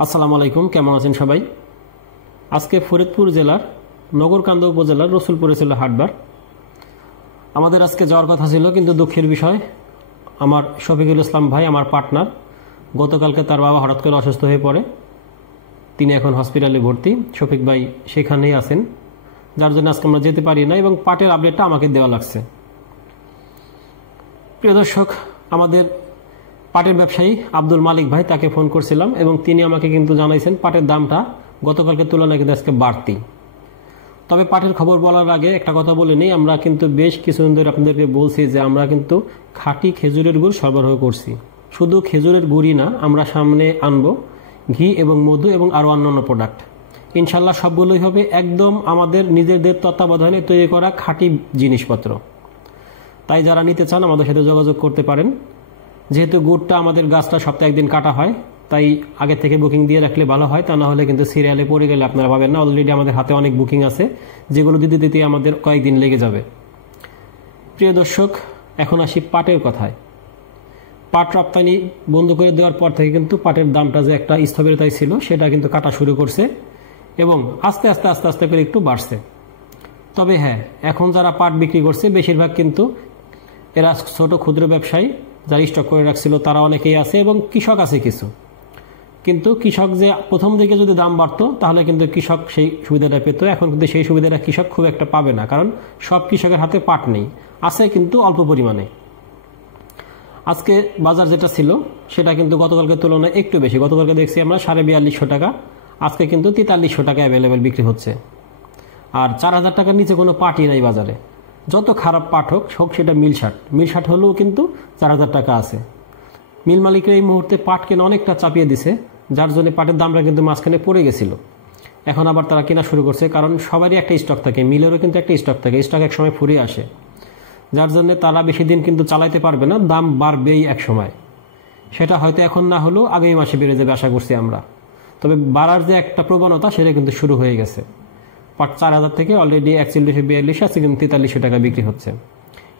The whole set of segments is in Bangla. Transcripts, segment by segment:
আসসালামু আলাইকুম, কেমন আছেন সবাই? আজকে ফরিদপুর জেলার নগরকান্দা উপজেলার রসুলপুরে ছিল হাটবার। আমাদের আজকে যাওয়ার কথা ছিল, কিন্তু দুঃখের বিষয় আমার শফিকুল ইসলাম ভাই, আমার পার্টনার, গতকালকে তার বাবা হঠাৎ করে অসুস্থ হয়ে পড়ে। তিনি এখন হসপিটালে ভর্তি। শফিক ভাই সেখানেই আছেন, যার জন্য আজকে আমরা যেতে পারি না এবং পাটের আপডেটটা আমাকে দেওয়া লাগছে। প্রিয় দর্শক, আমাদের পাটের ব্যবসায়ী আব্দুল মালিক ভাই, তাকে ফোন করছিলাম এবং তিনি আমাকে কিন্তু জানাইছেন পাটের দামটা গতকালকে তুলনায় কিন্তু আজকে বাড়তি। তবে পাটের খবর বলার আগে একটা কথা বলে নিই, আমরা কিন্তু বেশ কিছুদিন ধরে আপনাদেরকে বলছি যে আমরা কিন্তু খাঁটি খেজুরের গুড় সরবরাহ করছি। শুধু খেজুরের গুড়ই না, আমরা সামনে আনবো ঘি এবং মধু এবং আরও অন্যান্য প্রোডাক্ট। ইনশাল্লাহ সবগুলোই হবে একদম আমাদের নিজেদের তত্ত্বাবধানে তৈরি করা খাঁটি জিনিসপত্র। তাই যারা নিতে চান আমাদের সাথে যোগাযোগ করতে পারেন। যেহেতু গুড়টা আমাদের গাছটা সপ্তাহে একদিন কাটা হয়, তাই আগে থেকে বুকিং দিয়ে রাখলে ভালো হয়, তা না হলে কিন্তু সিরিয়ালে পড়ে গেলে আপনারা পাবেন না। অলরেডি আমাদের হাতে অনেক বুকিং আছে, যেগুলো দিতে দিতে আমাদের কয়েকদিন লেগে যাবে। প্রিয় দর্শক, এখন আসি পাটের কথায়। পাট রপ্তানি বন্ধ করে দেওয়ার পর থেকে কিন্তু পাটের দামটা যে একটা স্থবিরতায় ছিল, সেটা কিন্তু কাটা শুরু করছে এবং আস্তে আস্তে আস্তে আস্তে করে একটু বাড়ছে। তবে হ্যাঁ, এখন যারা পাট বিক্রি করছে বেশিরভাগ কিন্তু এরা ছোট ক্ষুদ্র ব্যবসায়ী, যারা স্টক করে রাখছিল তারা অনেকেই আছে এবং কৃষক আছে কিছু। কিন্তু কৃষক যে প্রথম দিকে যদি দাম বাড়তো তাহলে কিন্তু কৃষক সেই সুবিধাটা পেত। এখন কিন্তু সেই সুবিধাটা কৃষক খুব একটা পাবে না, কারণ সব কৃষকের হাতে পাট নেই, আছে কিন্তু অল্প পরিমাণে। আজকে বাজার যেটা ছিল সেটা কিন্তু গতকালকে তুলনায় একটু বেশি। গতকালকে দেখছি আমরা 4250 টাকা, আজকে কিন্তু 4300 টাকা অ্যাভেলেবেল বিক্রি হচ্ছে। আর 4000 টাকার নিচে কোনো পাটই নাই বাজারে। যত খারাপ পাট হোক সেটা মিলশাট হলেও কিন্তু 4000 টাকা আছে। মিল মালিকের এই মুহূর্তে পাট কেনা অনেকটা চাপিয়ে দিছে, যার জন্য পাটের দামটা কিন্তু মাঝখানে পড়ে গেছিল। এখন আবার তারা কেনা শুরু করছে, কারণ সবারই একটা স্টক থাকে, মিলেরও কিন্তু একটা স্টক থাকে, স্টক এক সময় ফুরিয়ে আসে, যার জন্য তারা বেশি দিন কিন্তু চালাইতে পারবে না, দাম বাড়বেই এক সময়। সেটা হয়তো এখন না হলেও আগামী মাসে বেড়ে যাবে আশা করছি আমরা। তবে বাড়ার যে একটা প্রবণতা সেটা কিন্তু শুরু হয়ে গেছে। পাট 4000 থেকে অলরেডি 4142 আছে, কিন্তু 4300 টাকা বিক্রি হচ্ছে।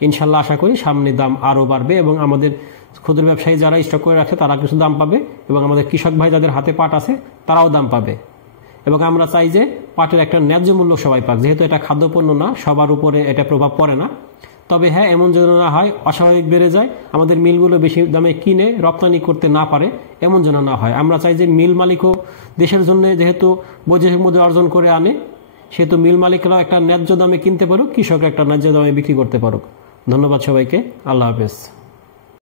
ইনশাল্লাহ আশা করি সামনে দাম আরও বাড়বে এবং আমাদের ক্ষুদ্র ব্যবসায়ী যারা স্টক করে রাখে তারা কিছু দাম পাবে এবং আমাদের কৃষক ভাই যাদের হাতে পাট আছে তারাও দাম পাবে। এবং আমরা চাই যে পাটের একটা ন্যায্য মূল্য সবাই পাক, যেহেতু এটা খাদ্যপণ্য না, সবার উপরে এটা প্রভাব পড়ে না। তবে হ্যাঁ, এমন যেন না হয় অস্বাভাবিক বেড়ে যায়, আমাদের মিলগুলো বেশি দামে কিনে রপ্তানি করতে না পারে, এমন যেন না হয়। আমরা চাই যে মিল মালিকও দেশের জন্য যেহেতু বৈদেশিক মুদ্রা অর্জন করে আনে, সেহেতু মিল মালিকরা একটা ন্যায্য দামে কিনতে পারুক, কৃষকরা একটা ন্যায্য দামে বিক্রি করতে পারুক। ধন্যবাদ সবাইকে, আল্লাহ হাফেজ।